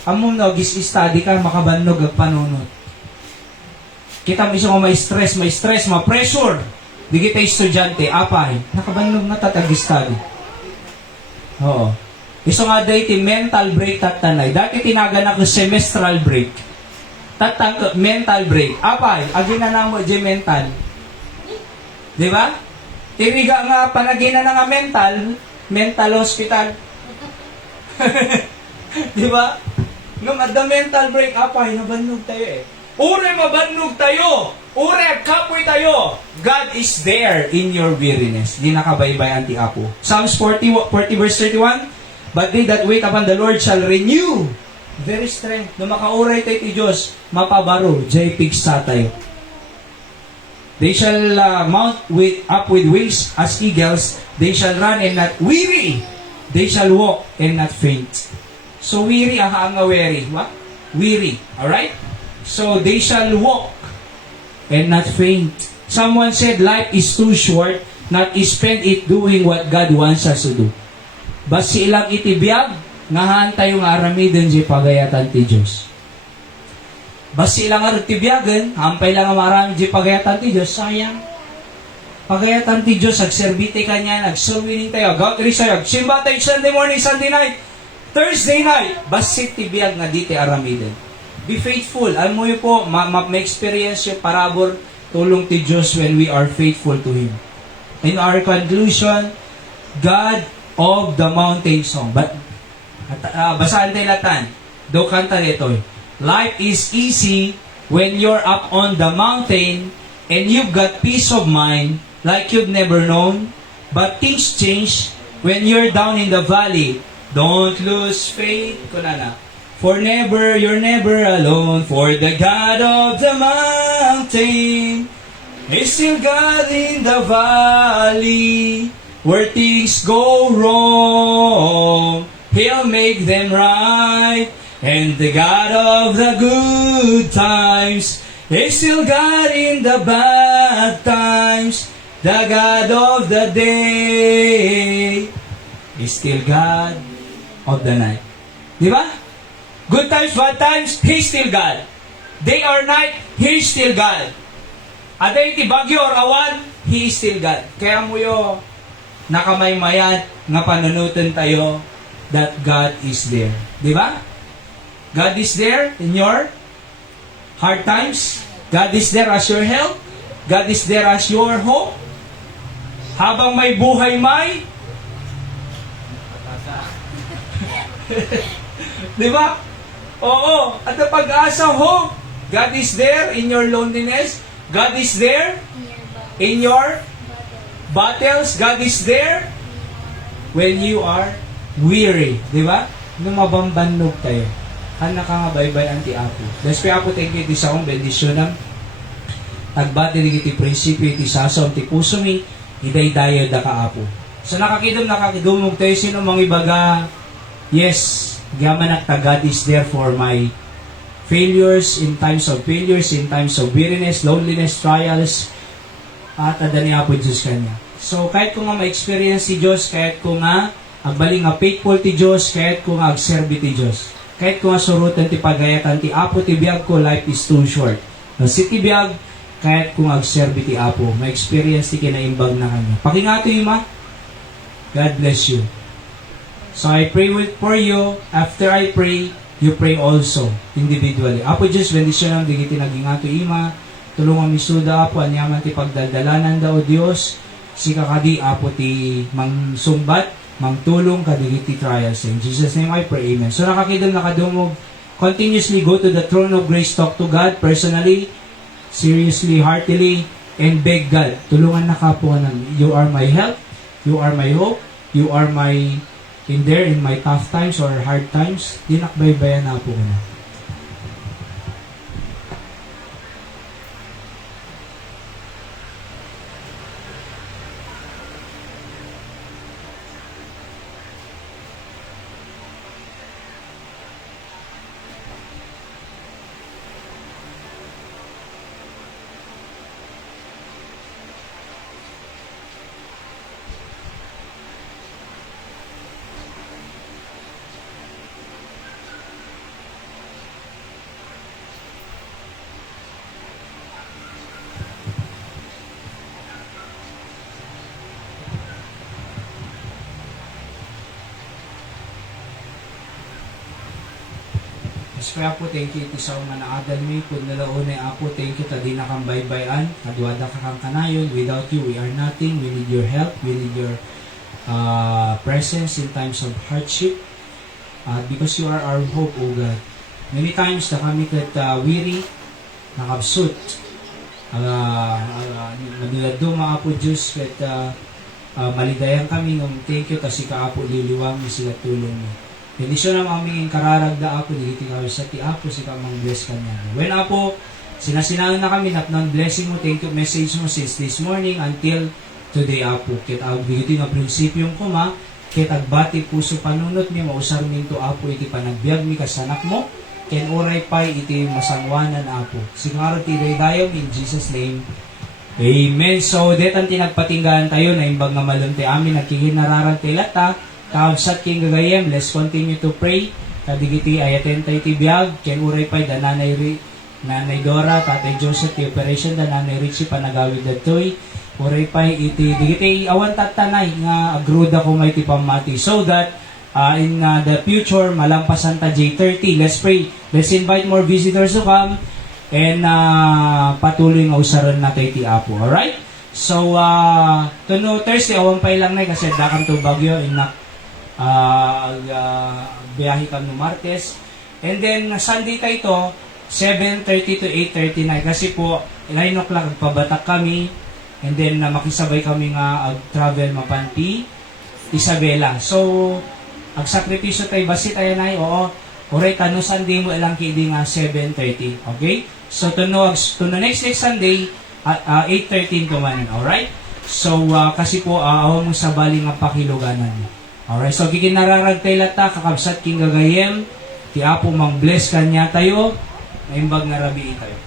Among nag-study ka, makabannog ang panunod. Kita mo isang may stress, ma-pressure. Di kita estudyante, apay, nakabannog na tatag-study. Oo. Iso nga dati mental break tatanay. Dati tinaga na ko semestral break. Mental break. Apay, agina na mo di mental. Di ba? Tiriga nga panagina na nga mental hospital. Di ba? Ngam at the mental break up ay nabannog tayo eh. Ure mabannog tayo. Ure kapoy tayo. God is there in your weariness. Di nakabaybay anti Apo. Psalms 40 verse 31. But they that wait upon the Lord shall renew their strength. No makauray tayo ti Diyos, mapabaro, jay pigsa tayo. They shall mount up with wings as eagles. They shall run and not weary. They shall walk and not faint. So weary, ang weary. What? Weary. Alright? So they shall walk and not faint. Someone said life is too short not spend it doing what God wants us to do. Basi ilang itibiyag, ngahan tayo nga aramidin di pagayatan ti Diyos. Basi ilang arutibiyagan, hampay lang ang marami di pagayatan ti Diyos, sayang. Pagayatan ti Diyos, agserbite ka niya, agsurwining tayo, agawtri sa'yo, agsimba tayo Sunday morning, Sunday night, Thursday night, basi tibiyag nga di ti aramidin. Be faithful. Alam mo yun po, ma-experience yung parabor, tulong ti Diyos when we are faithful to Him. In our conclusion, God of the mountain song. Basahan tayo latan. Do kanta nito. Life is easy when you're up on the mountain and you've got peace of mind like you've never known. But things change when you're down in the valley. Don't lose faith. Kunana. For never, you're never alone. For the God of the mountain is still God in the valley. Where things go wrong, He'll make them right. And the God of the good times is still God in the bad times. The God of the day is still God of the night. Di ba? Good times, bad times, He's still God. Day or night, He's still God. Aday ti bagyo or awan, He is still God. Kaya mo yo, nakamaymayat, nga panunutan tayo, that God is there. Di ba? God is there in your hard times. God is there as your help. God is there as your hope. Habang may buhay may, di ba? Oo, at the pag-asa, hope. God is there in your loneliness. God is there in your battles. God is there when you are weary. Di ba? Nung mabambannog tayo. Kan nakangabaybay anti Apo. Dahil kaya Apo, thank you iti sa akong bendisyonam. Tagbati di iti prinsipyo iti sasom ti puso mi. Iday-dayo da ka Apo. So nakakidumog tayo sino mga ibaga. Yes, Gaman at God is there for my failures, in times of failures, in times of weariness, loneliness, trials, at adani po Diyos kanya. So, kahit ko nga ma-experience si Diyos, kahit ko nga agbaling nga faithful ti Diyos, kahit ko nga agserbi ti Diyos, kahit ko nga surutan ti pagayatan ti Apo ti biyag ko, life is too short. No, si ti biyag, kahit ko nga agserbi ti Apo, ma-experience ti kinaimbag na kanya. Pakingato yung ma. God bless you. So I pray for you. After I pray, you pray also individually. Apo Diyos, bendisyon ang digiti naging ato ima. Tulungan misuda Apo, anyaman ti pagdaldalanan daw Diyos. Si kakadi Apo ti mangsumbat, mangtulong kadigiti trials. In Jesus' name I pray, amen. So nakakidam nakadumog, continuously go to the throne of grace, talk to God personally, seriously, heartily, and beg God. Tulungan na ka po ng, you are my help, you are my hope, you are my in my tough times or hard times, dinakbaybayan na po ko na. Kaya po, thank you iti sa mga naadal mi. Kung nalaunay Apo, thank you ta di nakambaybayan. Kadwada ka kang kanayon. Without you, we are nothing. We need your help. We need your presence in times of hardship. because you are our hope, O God. Many times na kami kat weary, nakabsut. Nagladong mga po Diyos kat malidayan kami ng thank you kasi kaapo liliwang mo sila tulong mo. Bendisyon ang aming kararagda apo, dito kami sa ti apo, si kamang bless kanya. When apo, sinasinahan na kami, napnang blessing mo, thank you message mo since this morning until today apo. Kit dito nga prinsipyong kuma, kit agbati puso panunot mi, mausar minto apo, iti panagbiag mi kasanak mo, ken oray pay iti masangwanan apo. Sigaro ti daydayo in Jesus name. Amen. So, detan tinagpatinggaan tayo na imbag nga malunti amin, nagkikinararag ti lata, kaabsat king gagayem, let's continue to pray. Kadigiti ayaten tayo ti biyag, ken uray pay da nanay Dora, tatay Joseph, ti operation da nanay Richie panagawid datoy. Uray pay iti digiti awan tatanay nga agruda ko may ti pamati so that in the future malampasan ta J30. Let's pray. Let's invite more visitors to come and patuloy nga usaran natin ti Apo. Alright? So, tuno Thursday, awan pay lang na kasi dakam to Bagyo, inak biyahe kami no Martes. And then, Sunday tayo ito, 7:30 to 8:39 kasi po, 9 o'clock pabatak kami and then makisabay kami nga travel mapanti Isabela. So, ang sakripisyo tayo, basit ayan ay, oo, oray kano Sunday mo ilang kidi nga 7:30. Okay? So, tuno next Sunday, 8:13 kumanin. Alright? So, kasi po, awan mo sa bali nga pakiluganan. Alright? So, kikinararag tayo lata, kakabsat king gagayem, ti Apo mang bless kanya tayo, naimbag nga rabi tayo.